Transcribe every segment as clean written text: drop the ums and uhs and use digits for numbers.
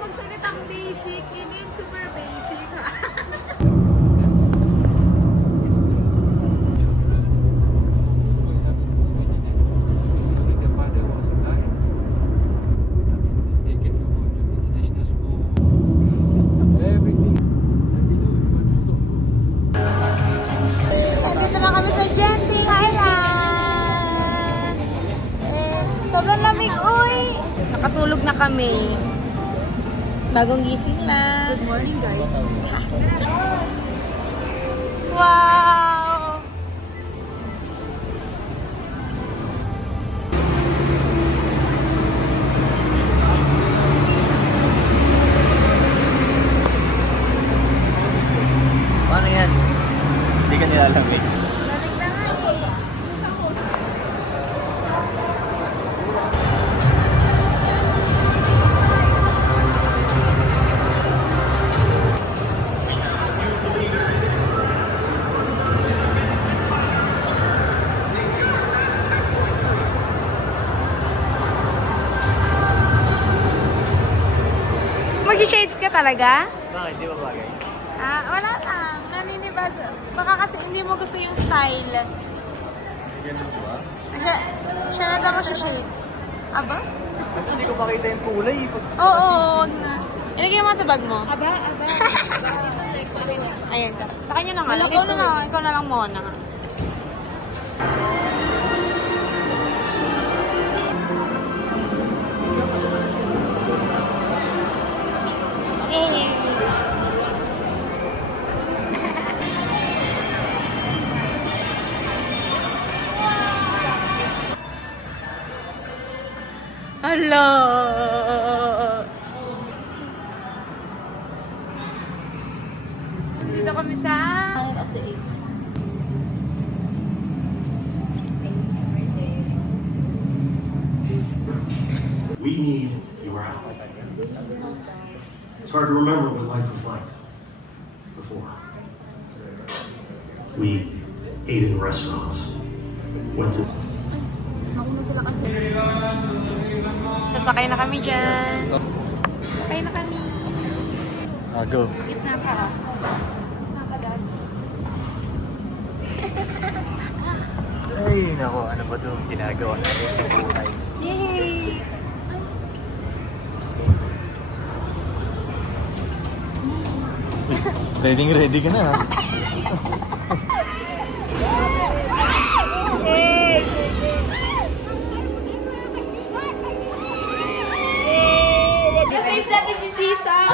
magsalitang basic, ini yung super basic ha. Nandito na kami sa Genting Island. Sobrang lamig, uy! Nakatulog na kami. Bagong gising lang. Good morning, guys. Wow! Paano yan? Hindi ka nilalamig. Lamig na nga eh. Mag-shades ka talaga? Bakit? Di ba bagay? Ah, wala lang. Naninibag. Baka kasi hindi mo gusto yung style. Ganun ba? Siya na daw shades. Aba? Kasi hindi ko makita yung kulay. Oo, wag na. Ilagay mo sa bag mo. Aba. Ito like, sorry na. Ayun ka. Sa kanya na nga. Ikaw na lang muna. Eh. Hello. Dito kami sa Planet of the Apes. We need your help. It's hard to remember what life was like before. We ate in restaurants, went to... Mauna sila kasi. Sasakay na kami dyan. Sakay na kami. Go. Gitna ka. Gitna ka, Dad. Ay, nako. Ano ba itong ginagawa natin sa buhay? Yay! Ready ka na, ha? Save natin si Cesar!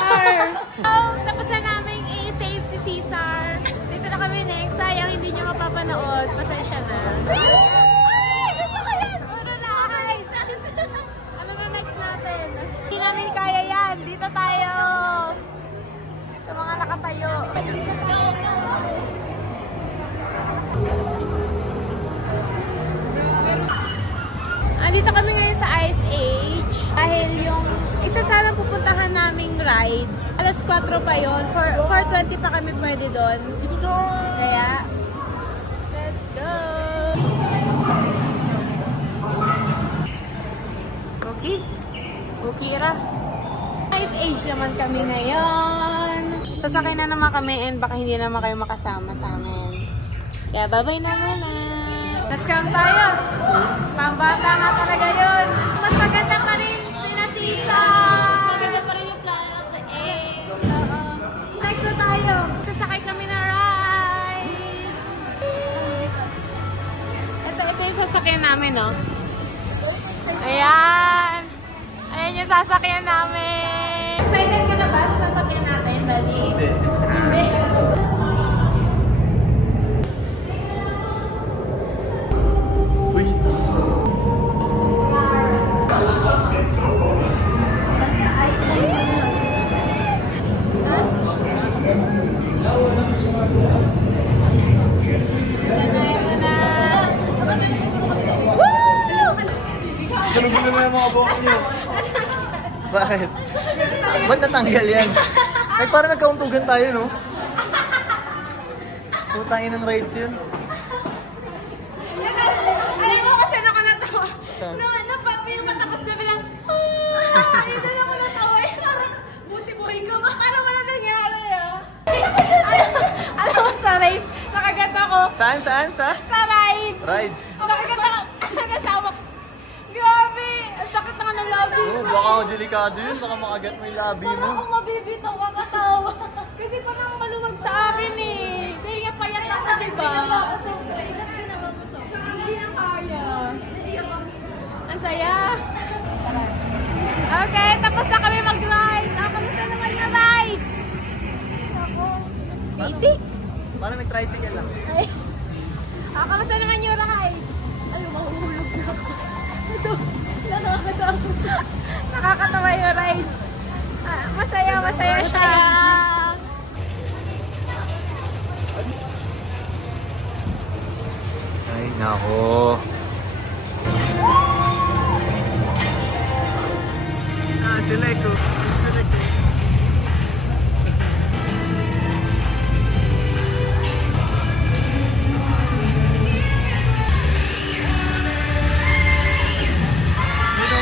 Tapos na namin i-save si Cesar. Dito na kami next. Sayang hindi niya mapapanood. Pasensya na. Ano na next natin? Hindi namin kaya yan. Dito tayo. Sa mga nakatayo. Andito kami ngayon sa Ice Age. Dahil yung isa sanang pupuntahan naming ride. Alas 4 pa yun. 4:20 pa kami pwede doon. Kaya, let's go! Okay. Bukira. Ice Age naman kami ngayon. Sasakay na naman kami and baka hindi naman kayo makasama sa amin. Kaya bye-bye na muna. Let's come tayo. Pambata nga talaga yun. Mas maganda pa rin sila Tita. Mas maganda pa rin yung Planet of the Apes. Next na tayo. Sasakay kami na ride. Ito yung sasakyan namin, no? Ayan. Ayan yung sasakyan namin. Excited ka na ba sa sasakyan natin, buddy? Hindi. Hindi. Uy! Ganun-ganun na yung mga buhok niyo. Bakit? Ba't natanggal yan? Ay, parang nagkauntugan tayo, no? Putangin ng rides yun. Alam mo kasi ako natawa. Saan? Napapi yung matapos na bilang, hindi na ako natawa. Saan? Sa? Sa rides! Rides. Nakikita ko, nakasama ko. Grabe! Ang sakit na nga ng labi. Oo, baka delikado yun. Baka makagat mo yung labi mo. Parang akong mabibitaw kakatawa. Kasi parang maluwag sa akin eh. Dahil nga payat ako, diba? Pinaba ko sobra. Ikat pinaba mo sobra. Hindi na kaya. Naiyak kami. Ang saya. Okay, tapos na kami mag-ride. Kamusta naman yung ride? Basic? Paano may tricycle lang? Kamusta naman yung ride? Ay, mahuhulog na ako. Ito, nakakatawa. Nakakatawa yung ride. Masaya siya. Ay, nako. Sila ko.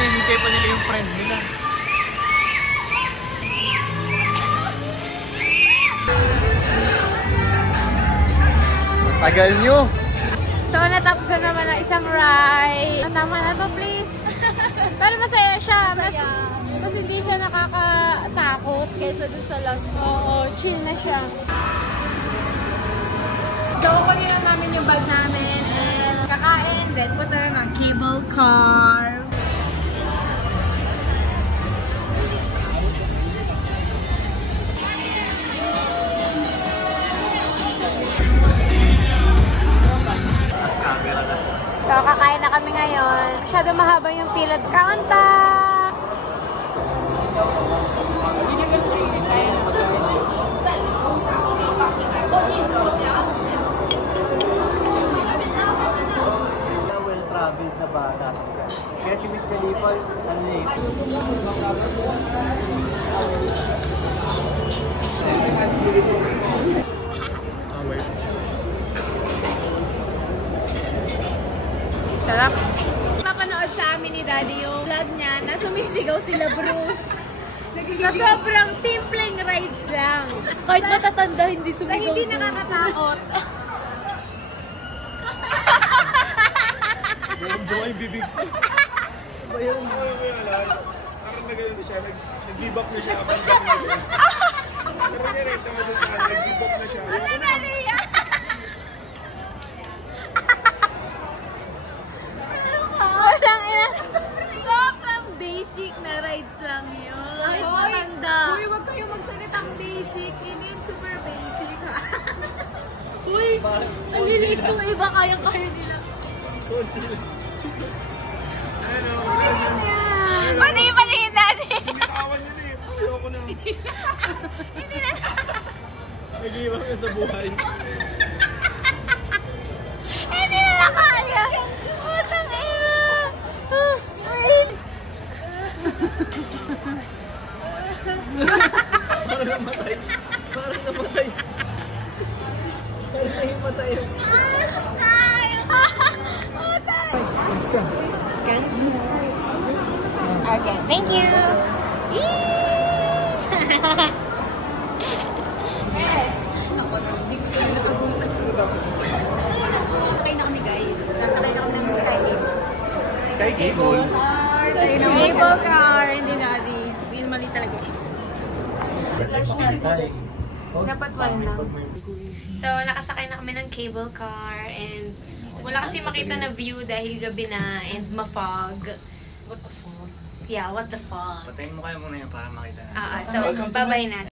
Hintay pa nila yung friend nila. Tagal nyo! So, natapos na naman ang isang ride. Tama na to, please. Pero masaya siya. Mas hindi siya nakakatakot. Kesa dun sa last mo. Oo, chill na siya. So, kunin lang namin yung bag namin and kakain. Then, punta na ng cable car. So, kakain na kami ngayon. Masyado mahaba yung pila. Kaunta! Well-traveled na bata. Kaya si Miss Khalifa, ano eh. Sarap. Mapanood sa amin ni Daddy yung vlog niya na sumisigaw sila bro. Sa sobrang simpleng rides lang. Kahit matatanda, hindi Na sumigaw. hindi nakakatakot. Buhay bibig. Bayan mo yung alam. Parang nagano siya, nag-give up na siya. Parang nireta mo doon sa kanya, nag-give up na siya. Ano na niya? Walang ina. Sobrang basic na rides lang yun. Kahit matanda. Uy, wag kayo magsalitang basic. Hindi yung super basic ha. Uy, ang liliit ng iba, kaya-kaya nila. Patingin Daddy. Awan niya na eh. Ayoko na. Hindi na. Nag-iwan ka sa buhay. Hindi na nakaya. Putang ina. Wait. Parang namatay. Parang namatay. Parang nahimatay. Scan? Okay, thank you. Ako na, hindi ko tuloy nakagulat. Sakay na kami guys. Sasakay na kami ng Skyway. Sky cable. Cable car, hindi Daddy. Hindi mali talaga. Dapat one lang. So, nakasakay na kami ng cable car and wala kasi makita na view dahil gabi na and ma-fog. What the fuck? Yeah, what the fuck? Patayin mo kayo muna yan para makita natin. So, bye-bye na.